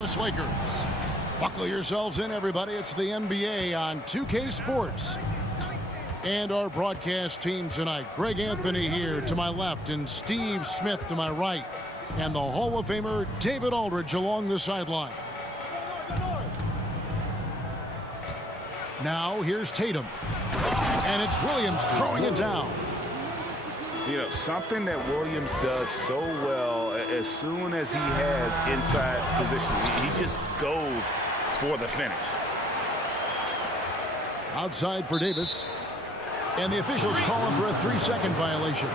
Lakers. Buckle yourselves in, everybody. It's the NBA on 2K Sports. And our broadcast team tonight. Greg Anthony here to my left and Steve Smith to my right. And the Hall of Famer David Aldridge along the sideline. Now here's Tatum. And it's Williams throwing it down. You know, something that Williams does so well, as soon as he has inside position, he just goes for the finish. Outside for Davis. And the officials call him for a 3-second violation.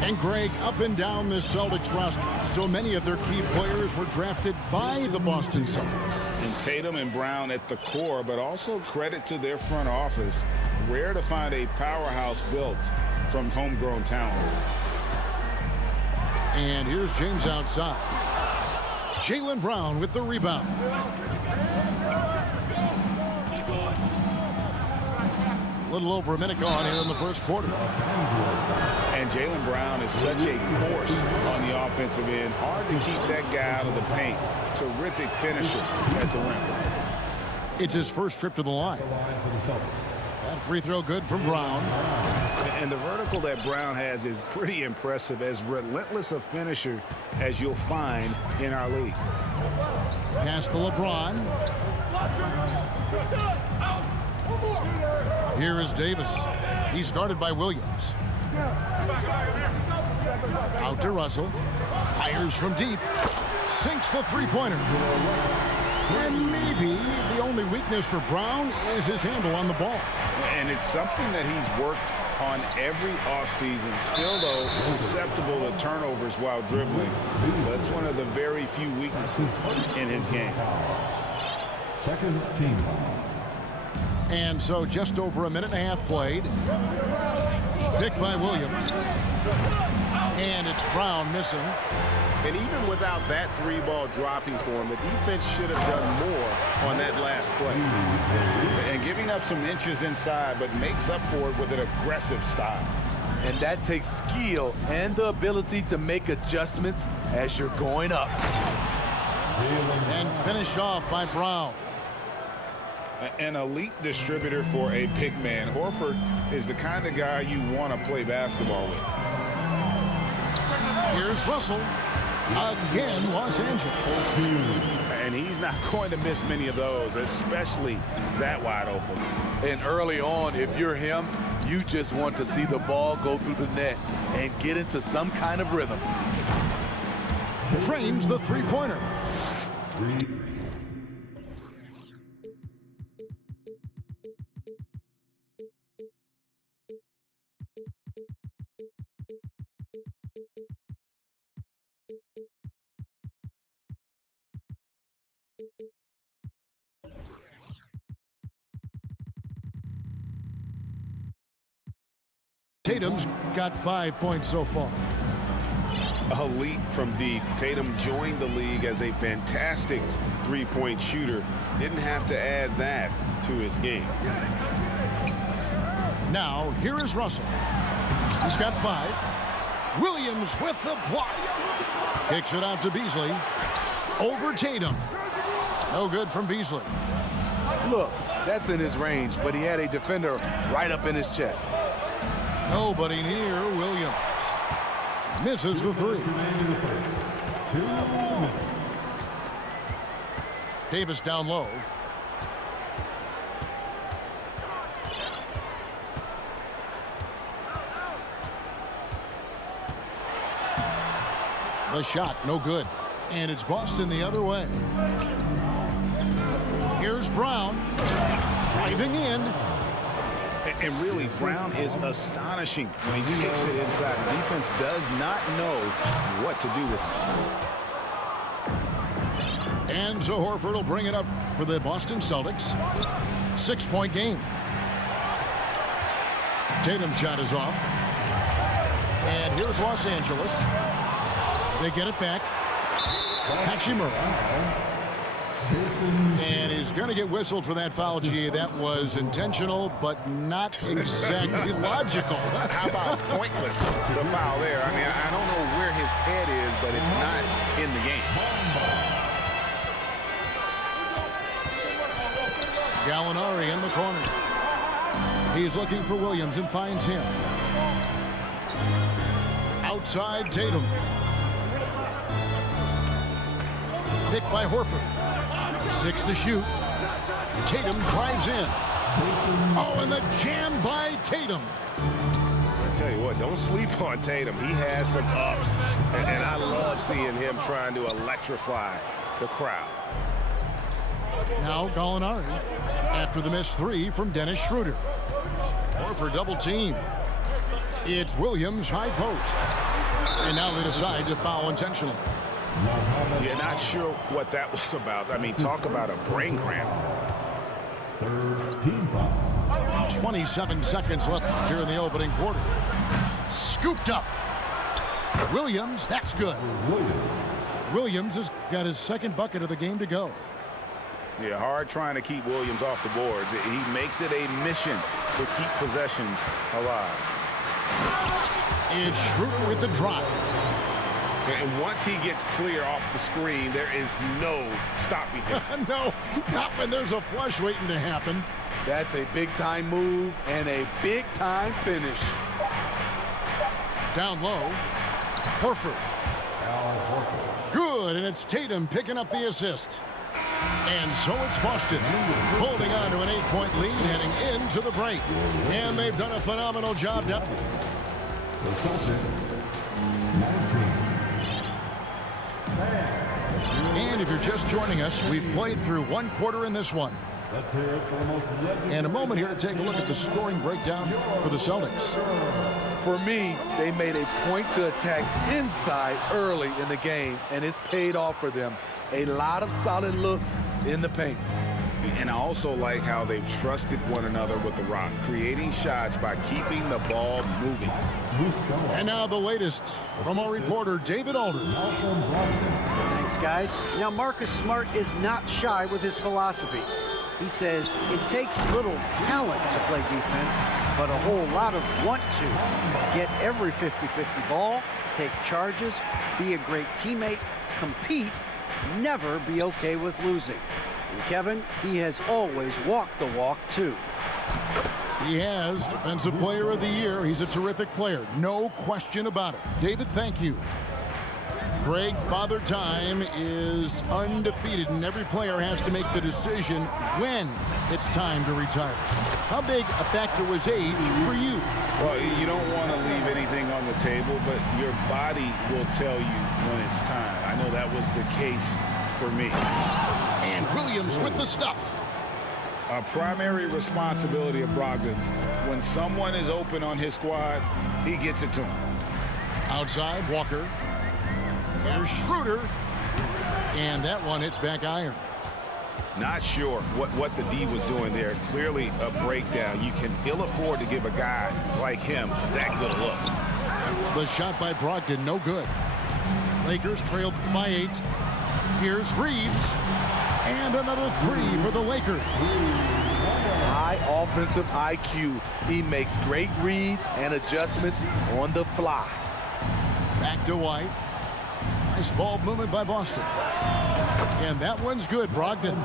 And Greg, up and down this Celtics roster, so many of their key players were drafted by the Boston Celtics. And Tatum and Brown at the core, but also credit to their front office. Rare to find a powerhouse built from homegrown talent. And here's James outside. Jaylen Brown with the rebound. A little over a minute gone here in the first quarter. And Jaylen Brown is such a force on the offensive end. Hard to keep that guy out of the paint. Terrific finisher at the rim. It's his first trip to the line. That free throw good from Brown. And the vertical that Brown has is pretty impressive, as relentless a finisher as you'll find in our league. Pass to LeBron. Here is Davis. He's guarded by Williams. Out to Russell. Fires from deep. Sinks the three-pointer. And maybe the only weakness for Brown is his handle on the ball. And it's something that he's worked on every offseason. Still, though, susceptible to turnovers while dribbling. That's one of the very few weaknesses in his game. Second team. And so just over a minute and a half played. Picked by Williams. And it's Brown missing. And even without that three-ball dropping for him, the defense should have done more on that last play. And giving up some inches inside, but makes up for it with an aggressive style. And that takes skill and the ability to make adjustments as you're going up. And finished off by Brown. An elite distributor for a big man. Horford is the kind of guy you want to play basketball with. Here's Russell. Again, Los Angeles. And he's not going to miss many of those, especially that wide open. And early on, if you're him, you just want to see the ball go through the net and get into some kind of rhythm. Trains the three-pointer. Tatum's got 5 points so far. Elite from deep. Tatum joined the league as a fantastic three-point shooter. Didn't have to add that to his game. Now, here is Russell. He's got 5. Williams with the block. Kicks it out to Beasley. Over Tatum. No good from Beasley. Look, that's in his range, but he had a defender right up in his chest. Nobody near Williams. Misses the three. Davis down low. The shot, no good. And it's Boston the other way. Here's Brown. Driving in. And really, Brown is astonishing when he takes it inside. The defense does not know what to do with it. And so Horford will bring it up for the Boston Celtics. 6-point game. Tatum's shot is off. And here's Los Angeles. They get it back. Hachimura. And he's going to get whistled for that foul, G. That was intentional, but not exactly logical. How about pointless to foul there? I mean, I don't know where his head is, but it's not in the game. Gallinari in the corner. He's looking for Williams and finds him. Outside Tatum. Picked by Horford. 6 to shoot. Tatum drives in. Oh, and the jam by Tatum. I tell you what, don't sleep on Tatum. He has some ups, and I love seeing him trying to electrify the crowd. Now Gallinari after the missed 3 from Dennis Schroeder. Horford double team. It's Williams high post. And now they decide to foul intentionally. You're not sure what that was about. I mean, talk about a brain cramp. 27 seconds left here in the opening quarter. Scooped up. Williams, that's good. Williams has got his second bucket of the game to go. Yeah, hard trying to keep Williams off the boards. He makes it a mission to keep possessions alive. It's Schroeder with the drive. And once he gets clear off the screen, there is no stopping him. No, not when there's a flush waiting to happen. That's a big-time move and a big-time finish. Down low, Horford. Good, and it's Tatum picking up the assist. And so it's Boston holding on to an 8-point lead heading into the break. And they've done a phenomenal job. The Celtics, 19. And if you're just joining us, we've played through one quarter in this one. Let's hear it for the most legendary. And a moment here to take a look at the scoring breakdown for the Celtics. For me, they made a point to attack inside early in the game, and it's paid off for them. A lot of solid looks in the paint. And I also like how they've trusted one another with the rock, creating shots by keeping the ball moving. And now the latest from our reporter, David Alder. Thanks, guys. Now, Marcus Smart is not shy with his philosophy. He says it takes little talent to play defense, but a whole lot of want to. Get every 50-50 ball, take charges, be a great teammate, compete, never be okay with losing. And Kevin, he has always walked the walk, too. He has Defensive Player of the Year. He's a terrific player. No question about it. David, thank you. Greg, Father Time is undefeated, and every player has to make the decision when it's time to retire. How big a factor was age for you? Well, you don't want to leave anything on the table, but your body will tell you when it's time. I know that was the case for me. And Williams with the stuff. A primary responsibility of Brogdon's. When someone is open on his squad, he gets it to him. Outside, Walker. Here's Schroeder. And that one hits back iron. Not sure what the D was doing there. Clearly a breakdown. You can ill afford to give a guy like him that good a look. The shot by Brogdon, no good. Lakers trailed by 8. Here's Reeves. And another 3 for the Lakers. High offensive IQ. He makes great reads and adjustments on the fly. Back to White. Nice ball movement by Boston. And that one's good, Brogdon.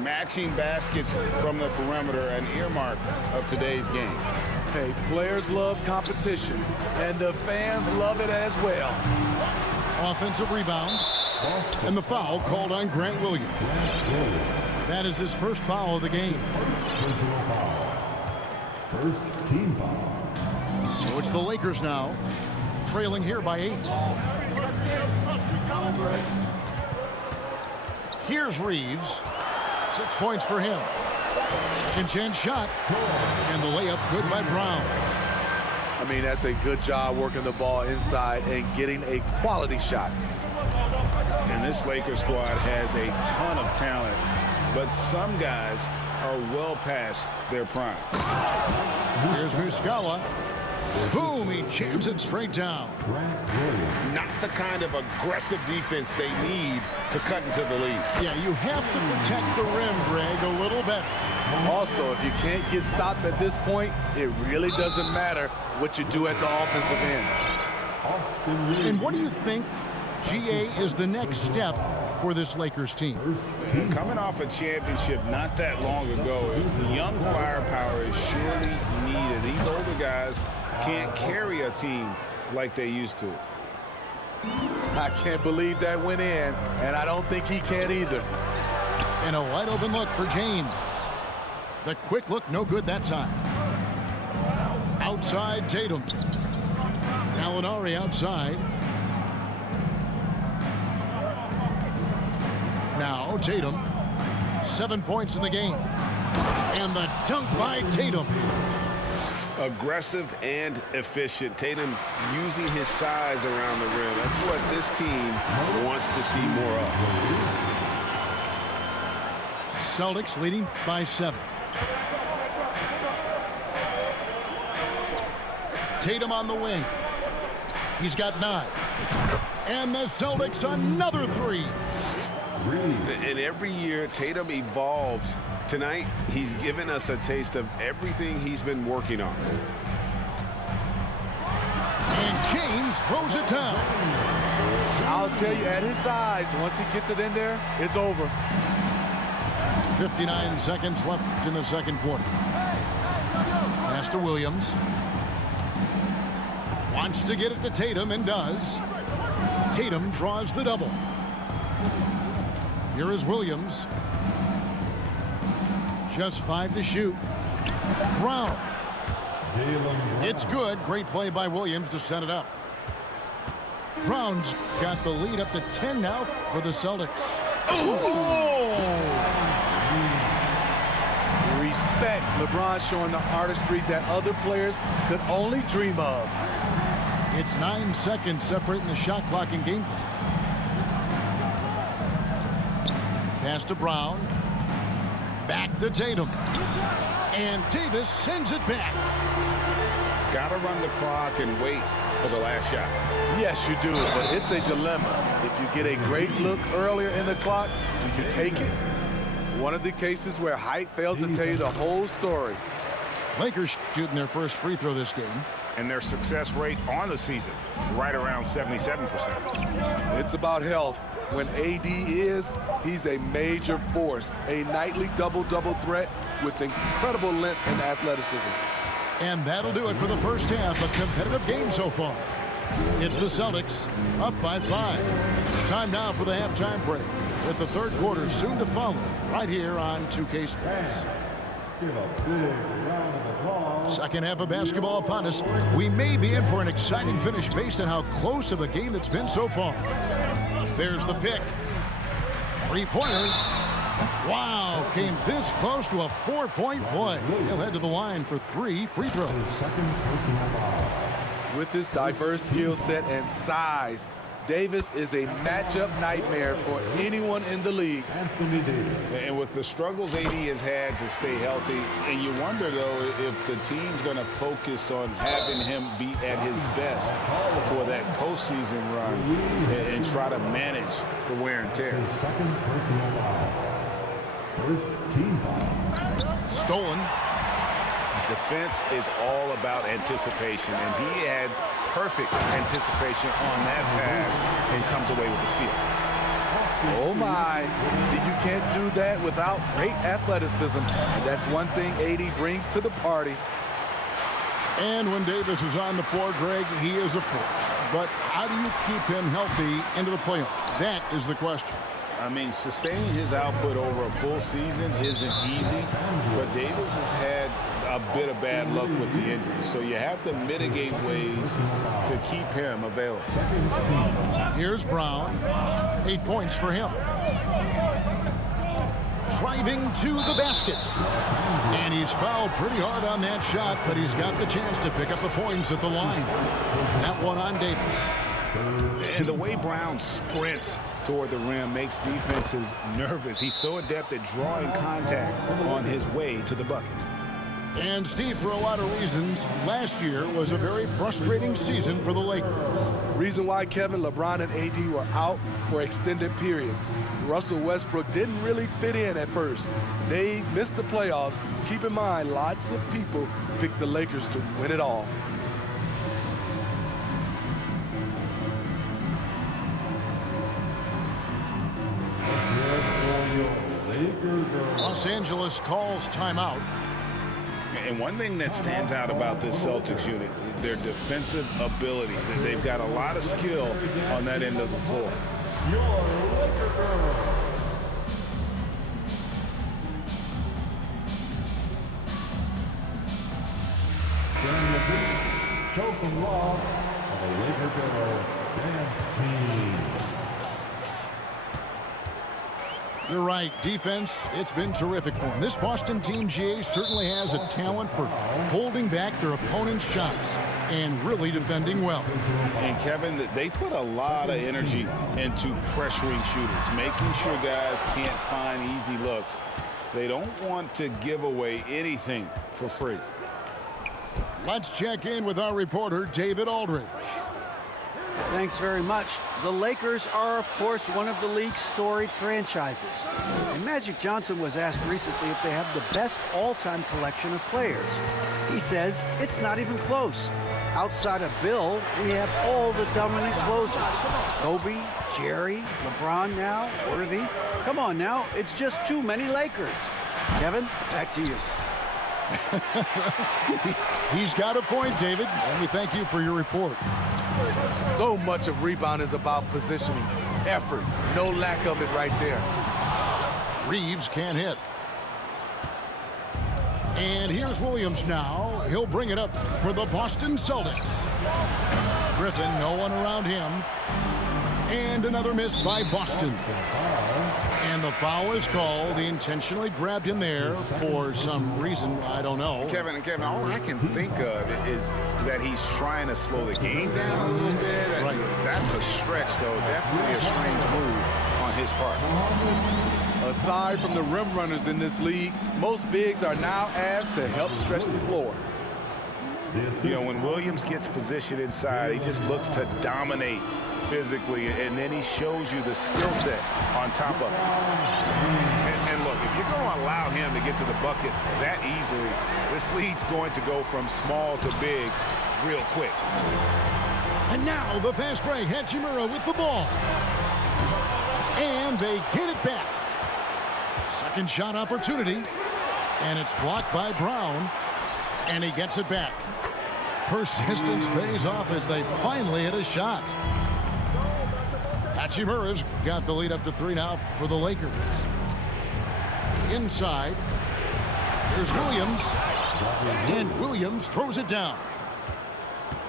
Matching baskets from the perimeter, an earmark of today's game. Hey, players love competition, and the fans love it as well. Offensive rebound. And the foul called on Grant Williams. That is his first foul of the game. First team foul. So it's the Lakers now, trailing here by 8. Here's Reeves. 6 points for him. Second chance shot. And the layup good by Brown. I mean, that's a good job working the ball inside and getting a quality shot. And this Lakers squad has a ton of talent, but some guys are well past their prime. Here's Muscala. Boom, he jams it straight down. Not the kind of aggressive defense they need to cut into the lead. Yeah, you have to protect the rim, Greg, a little bit. Also, if you can't get stops at this point, it really doesn't matter what you do at the offensive end. And what do you think, GA, is the next step for this Lakers team? Coming off a championship not that long ago, young firepower is surely needed. These older guys can't carry a team like they used to. I can't believe that went in, and I don't think he can either. And a wide open look for James. The quick look, no good that time. Outside Tatum. Gallinari outside. Now Tatum. 7 points in the game. And the dunk by Tatum. Aggressive and efficient. Tatum using his size around the rim. That's what this team wants to see more of. Celtics leading by 7. Tatum on the wing. He's got 9. And the Celtics another 3. And every year, Tatum evolves. Tonight, he's given us a taste of everything he's been working on. And James throws it down. I'll tell you, at his size, once he gets it in there, it's over. 59 seconds left in the second quarter. Pass to Williams. Wants to get it to Tatum and does. Tatum draws the double. Here is Williams. Just 5 to shoot. Brown. It's good. Great play by Williams to set it up. Brown's got the lead up to 10 now for the Celtics. Oh! Respect. LeBron showing the artistry that other players could only dream of. It's 9 seconds separating the shot clock and game clock. Pass to Brown. Back to Tatum. And Davis sends it back. Gotta run the clock and wait for the last shot. Yes, you do, but it's a dilemma. If you get a great look earlier in the clock, do you take it? One of the cases where height fails to tell you the whole story. Lakers shooting their first free throw this game. And their success rate on the season, right around 77%. It's about health. When AD is, he's a major force. A nightly double-double threat with incredible length and athleticism. And that'll do it for the first half. A competitive game so far. It's the Celtics up by 5. Time now for the halftime break, with the third quarter soon to follow right here on 2K Sports. Give a big round of applause. Second half of basketball upon us. We may be in for an exciting finish based on how close of a game it's been so far. There's the pick. Three-pointer. Wow, came this close to a 4-point play. He'll head to the line for 3 free throws. With his diverse skill set and size, Davis is a matchup nightmare for anyone in the league. And with the struggles AD has had to stay healthy, and you wonder, though, if the team's going to focus on having him be at his best for that postseason run and try to manage the wear and tear. Second personal foul. First team foul. Stolen. Defense is all about anticipation, and he had perfect anticipation on that pass and comes away with the steal. Oh my. See, you can't do that without great athleticism, and that's one thing AD brings to the party. And when Davis is on the floor, Greg, he is a force. But how do you keep him healthy into the playoffs? That is the question. I mean, sustaining his output over a full season isn't easy, but Davis has had a bit of bad luck with the injury, so you have to mitigate ways to keep him available. Here's Brown. 8 points for him. Driving to the basket. And he's fouled pretty hard on that shot, but he's got the chance to pick up the points at the line. That one on Davis. And the way Brown sprints toward the rim makes defenses nervous. He's so adept at drawing contact on his way to the bucket. And Steve, for a lot of reasons, last year was a very frustrating season for the Lakers. Reason why, Kevin, LeBron and AD were out for extended periods. Russell Westbrook didn't really fit in at first. They missed the playoffs. Keep in mind, lots of people picked the Lakers to win it all. Los Angeles calls timeout. And one thing that stands out about this Celtics unit, their defensive ability. They've got a lot of skill on that end of the floor. Show some love for the Laker Girls dance team. You're right. Defense, it's been terrific for them. This Boston team, GA, certainly has a talent for holding back their opponent's shots and really defending well. And, Kevin, they put a lot of energy into pressuring shooters, making sure guys can't find easy looks. They don't want to give away anything for free. Let's check in with our reporter, David Aldridge. Thanks very much. The Lakers are, of course, one of the league's storied franchises. And Magic Johnson was asked recently if they have the best all-time collection of players. He says it's not even close. Outside of Bill, we have all the dominant closers. Kobe, Jerry, LeBron now, Worthy. Come on now, it's just too many Lakers. Kevin, back to you. He's got a point, David, and we thank you for your report. So much of rebound is about positioning, effort, no lack of it right there. Reeves can't hit. And here's Williams now. He'll bring it up for the Boston Celtics. Griffin, no one around him. And another miss by Boston. And the foul is called. He intentionally grabbed him there for some reason. I don't know. Kevin, all I can think of is that he's trying to slow the game down a little bit. Right. That's a stretch, though. Definitely a strange move on his part. Aside from the rim runners in this league, most bigs are now asked to help stretch the floor. You know, when Williams gets positioned inside, he just looks to dominate physically, and then he shows you the skill set on top of it. And look, if you're going to allow him to get to the bucket that easily, this league's going to go from small to big real quick. And now the fast break. Hachimura with the ball. And they get it back. Second shot opportunity. And it's blocked by Brown. And he gets it back. Persistence pays off as they finally hit a shot. Hachimura's got the lead up to 3 now for the Lakers. Inside. Here's Williams. And Williams throws it down.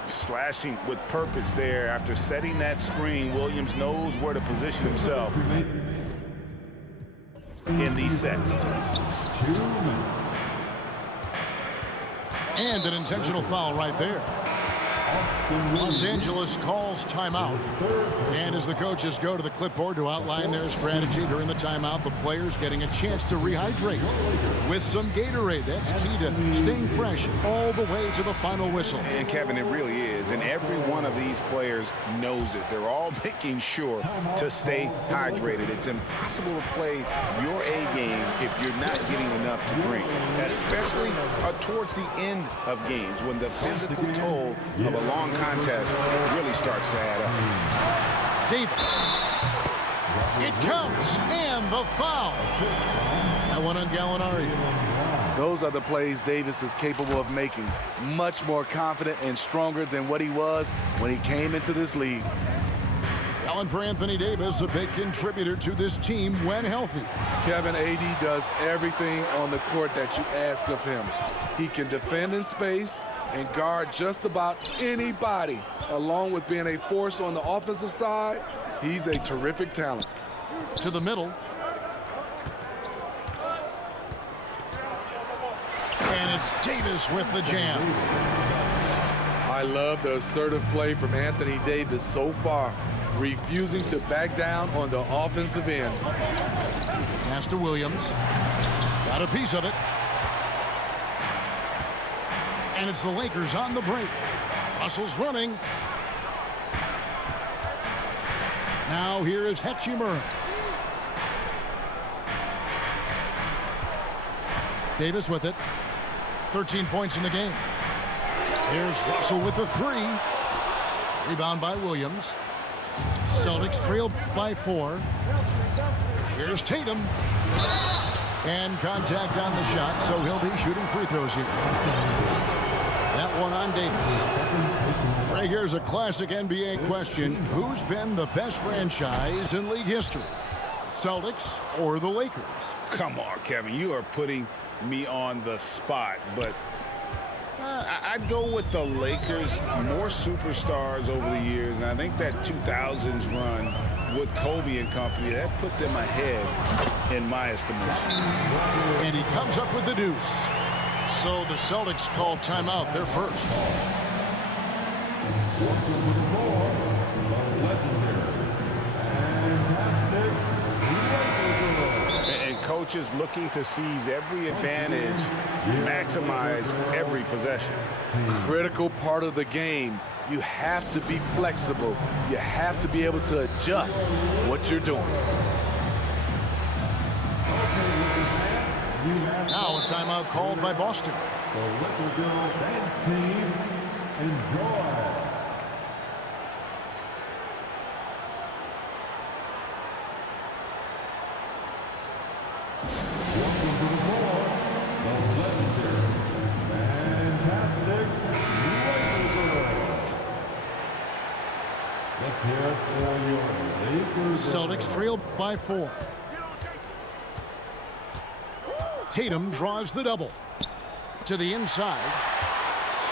Slashing with purpose there. After setting that screen, Williams knows where to position himself in these sets. And an intentional foul right there. Los Angeles calls timeout. And as the coaches go to the clipboard to outline their strategy during the timeout, the players getting a chance to rehydrate with some Gatorade. That's key to staying fresh all the way to the final whistle. And, Kevin, it really is. And every one of these players knows it. They're all making sure to stay hydrated. It's impossible to play your A game if you're not getting enough to drink, especially towards the end of games when the physical toll of a long contest really starts to add up. Davis. It counts, and the foul. That one on Gallinari. Those are the plays Davis is capable of making. Much more confident and stronger than what he was when he came into this league. Allen for Anthony Davis, a big contributor to this team when healthy. Kevin, AD does everything on the court that you ask of him. He can defend in space and guard just about anybody. Along with being a force on the offensive side, he's a terrific talent. To the middle. And it's Davis with the jam. I love the assertive play from Anthony Davis so far, refusing to back down on the offensive end. Pass to Williams. Got a piece of it. And it's the Lakers on the break. Russell's running. Now here is Hachimura. Davis with it. 13 points in the game. Here's Russell with the three. Rebound by Williams. Celtics trail by 4. Here's Tatum. And contact on the shot, so he'll be shooting free throws here. That one on Davis. Right here's a classic NBA question. Who's been the best franchise in league history? Celtics or the Lakers? Come on, Kevin. You are putting me on the spot, but I'd go with the Lakers. More superstars over the years, and I think that 2000s run with Kobe and company, that put them ahead in my estimation. And he comes up with the deuce. So the Celtics call timeout. They're first. And coaches looking to seize every advantage, maximize every possession. Critical part of the game. You have to be flexible. You have to be able to adjust what you're doing. Now a timeout called by Boston. The Lakers dance team, enjoy. Welcome to the floor, the legendary, fantastic Lakers. Let's hear it for your Lakers. Celtics trail by 4. Tatum draws the double. To the inside.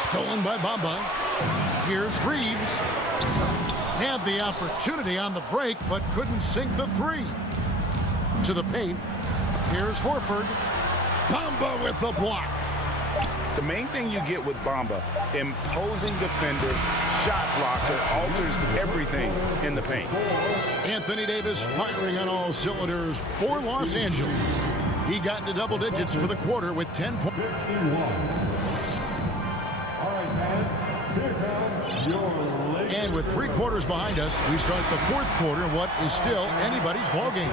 Stolen by Bamba. Here's Reeves. Had the opportunity on the break, but couldn't sink the three. To the paint. Here's Horford. Bamba with the block. The main thing you get with Bamba, imposing defender, shot blocker, alters everything in the paint. Anthony Davis firing on all cylinders for Los Angeles. He got into double digits for the quarter with 10 points. And with 3 quarters behind us, we start the 4th quarter in what is still anybody's ball game.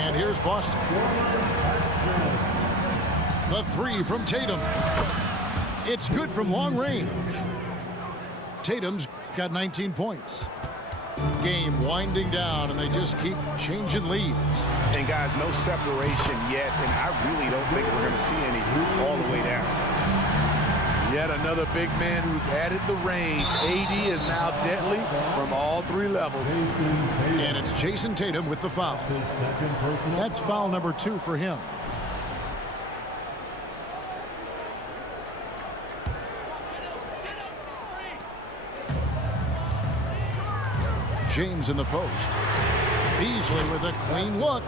And here's Boston. The 3 from Tatum. It's good from long range. Tatum's got 19 points. Game winding down, and they just keep changing leads. And guys, no separation yet, and I really don't think we're going to see any all the way down. Yet another big man who's added the range. AD is now deadly from all 3 levels. And it's Jason Tatum with the foul. That's foul number 2 for him. James in the post. Beasley with a clean look.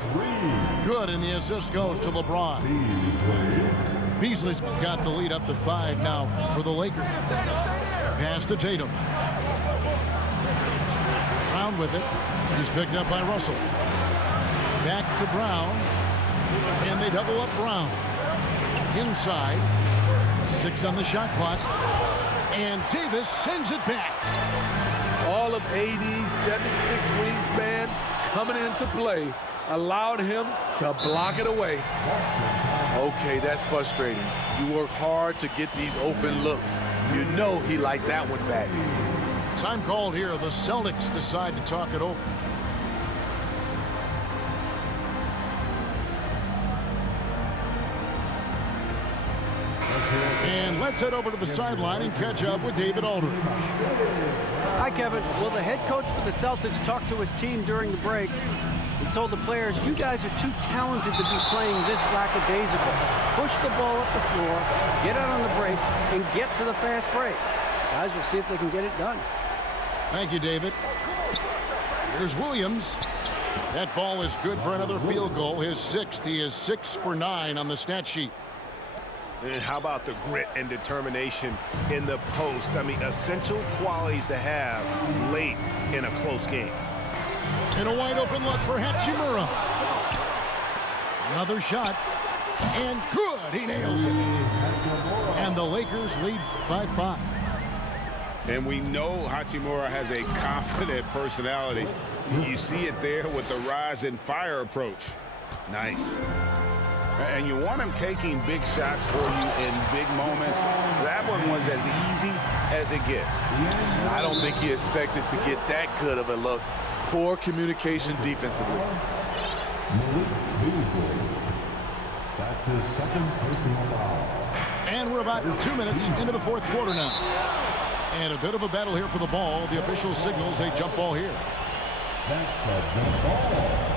Good, and the assist goes to LeBron. Beasley's got the lead up to 5 now for the Lakers. Pass to Tatum. Brown with it. He's picked up by Russell. Back to Brown. And they double up Brown. Inside. 6 on the shot clock. And Davis sends it back. All of AD's 7'6" wingspan coming into play allowed him to block it away. Okay, that's frustrating. You work hard to get these open looks. You know he liked that one back. Time called here. The Celtics decide to talk it over. And let's head over to the sideline and catch up with David Aldridge. Hi, Kevin. Well, the head coach for the Celtics talked to his team during the break. He told the players, you guys are too talented to be playing this lackadaisical. Push the ball up the floor, get out on the break, and get to the fast break. Guys, we'll see if they can get it done. Thank you, David. Here's Williams. That ball is good for another field goal. His 6th. He is 6 for 9 on the stat sheet. And how about the grit and determination in the post? I mean, essential qualities to have late in a close game. And a wide open look for Hachimura. Another shot. And good. He nails it. And the Lakers lead by 5. And we know Hachimura has a confident personality. You see it there with the rise and fire approach. Nice. And you want him taking big shots for you in big moments. That one was as easy as it gets. And I don't think he expected to get that good of a look. Poor communication defensively. That's his second personal foul. And we're about 2 minutes into the 4th quarter now. And a bit of a battle here for the ball. The official signals a jump ball here. That's a jump ball.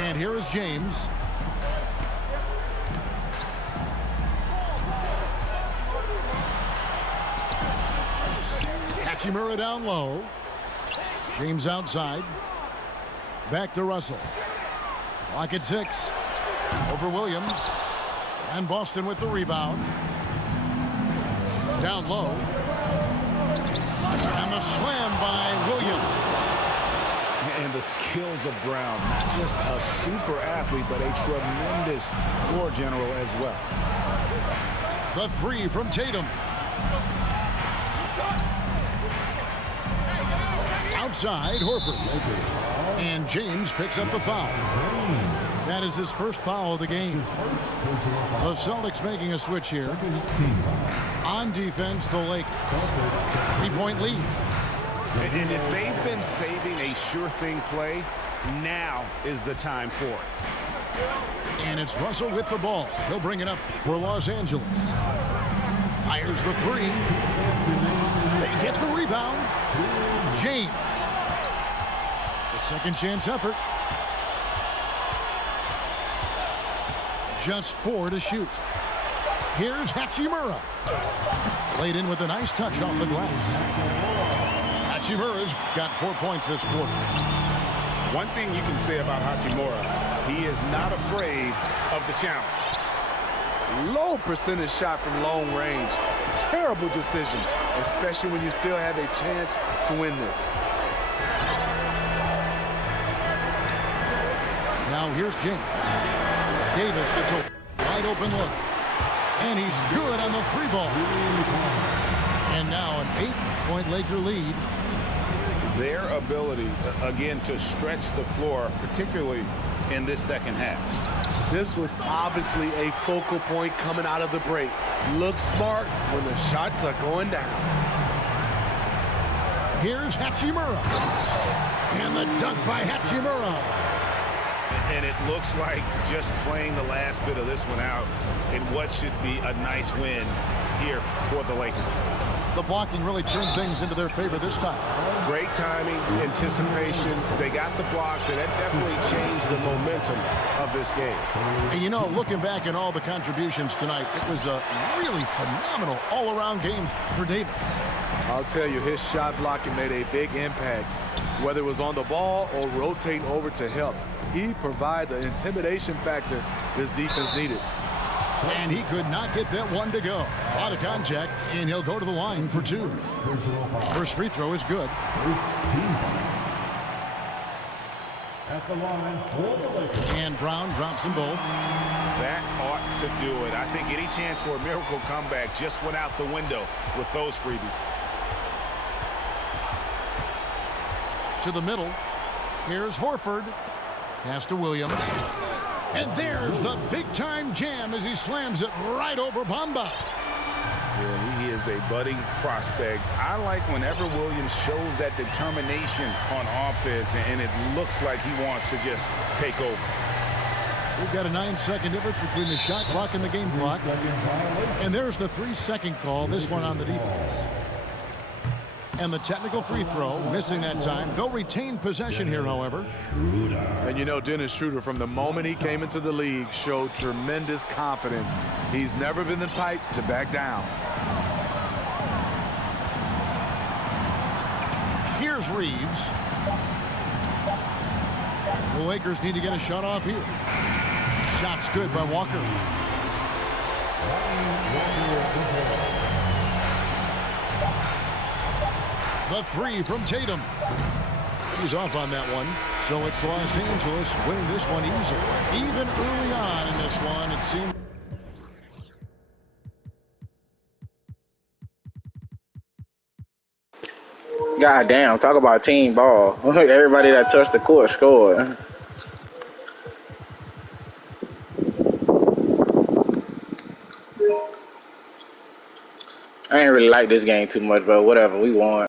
And here is James. Hachimura down low. James outside. Back to Russell. Clock at 6. Over Williams. And Boston with the rebound. Down low. And the slam by Williams. And the skills of Brown, not just a super athlete, but a tremendous floor general as well. The 3 from Tatum. Outside, Horford. And James picks up the foul. That is his first foul of the game. The Celtics making a switch here. On defense, the Lakers. 3-point lead. And if they've been saving a sure thing play, now is the time for it. And it's Russell with the ball. He'll bring it up for Los Angeles. Fires the 3. They get the rebound. James. The second chance effort. Just 4 to shoot. Here's Hachimura. Played in with a nice touch off the glass. Hachimura's got 4 points this quarter. One thing you can say about Hachimura, he is not afraid of the challenge. Low percentage shot from long range. Terrible decision, especially when you still have a chance to win this. Now here's James. Davis gets a wide open look. And he's good on the 3 ball. And now an 8-point Laker lead. Their ability, again, to stretch the floor, particularly in this second half. This was obviously a focal point coming out of the break. Look smart when the shots are going down. Here's Hachimura. And the dunk by Hachimura. And it looks like just playing the last bit of this one out in what should be a nice win here for the Lakers. The blocking really turned things into their favor this time. Great timing, anticipation. They got the blocks, and that definitely changed the momentum of this game. And you know, looking back at all the contributions tonight, it was a really phenomenal all-around game for Davis. I'll tell you, his shot blocking made a big impact. Whether it was on the ball or rotating over to help, he provided the intimidation factor this defense needed. And he could not get that one to go. A lot of contact, and he'll go to the line for 2. First free throw is good. At the line for the Lakers. And Brown drops them both. That ought to do it. I think any chance for a miracle comeback just went out the window with those freebies. To the middle. Here's Horford. Pass to Williams. And there's the big-time jam as he slams it right over Bamba. Yeah, he is a budding prospect. I like whenever Williams shows that determination on offense, and it looks like he wants to just take over. We've got a 9-second difference between the shot clock and the game clock. And there's the 3-second call, this one on the defense. And the technical free throw, missing that time. They'll retain possession here, however. And you know, Dennis Schroeder, from the moment he came into the league, showed tremendous confidence. He's never been the type to back down. Here's Reeves. The Lakers need to get a shot off here. Shot's good by Walker. The three from Tatum. He's off on that one. So it's Los Angeles winning this one easily. Even early on in this one, it seemed. God damn, talk about team ball. Everybody that touched the court scored. I ain't really like this game too much, but whatever, we won.